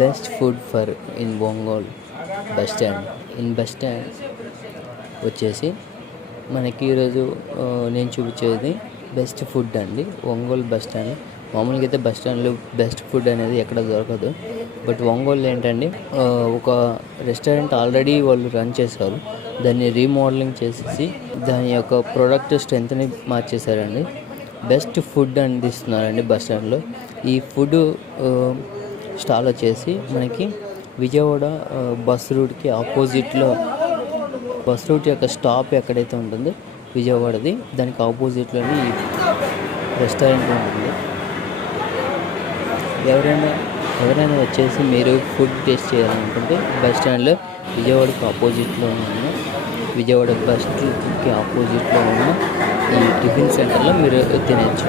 Best food for in Ongole bus stand. Bus stand వచ్చేసి మనకి ఈరోజు నేను చూపించేది బెస్ట్ ఫుడ్ అండి ఒంగోలు బస్ స్టాండ్. మామూలుగా అయితే బస్ స్టాండ్లో బెస్ట్ ఫుడ్ అనేది ఎక్కడ దొరకదు. బట్ ఒంగోలు ఏంటండి, ఒక రెస్టారెంట్ ఆల్రెడీ వాళ్ళు రన్ చేశారు. దాన్ని రీమోడలింగ్ చేసేసి దాని యొక్క ప్రోడక్ట్ స్ట్రెంత్ని మార్చేశారండి. బెస్ట్ ఫుడ్ అందిస్తున్నారండి బస్ స్టాండ్లో. ఈ ఫుడ్ స్టాల్ వచ్చేసి మనకి విజయవాడ బస్ రూట్కి ఆపోజిట్లో, బస్ రూట్ యొక్క స్టాప్ ఎక్కడైతే ఉంటుందో విజయవాడది, దానికి ఆపోజిట్లోని ఈ రెస్టారెంట్ ఉంటుంది. ఎవరైనా వచ్చేసి మీరు ఫుడ్ టేస్ట్ చేయాలనుకుంటే బస్ స్టాండ్లో విజయవాడకి ఆపోజిట్లో ఉన్న, విజయవాడ బస్ స్టాండ్కి ఆపోజిట్లో ఉన్న ఈ టిఫిన్ సెంటర్లో మీరు తినచ్చు.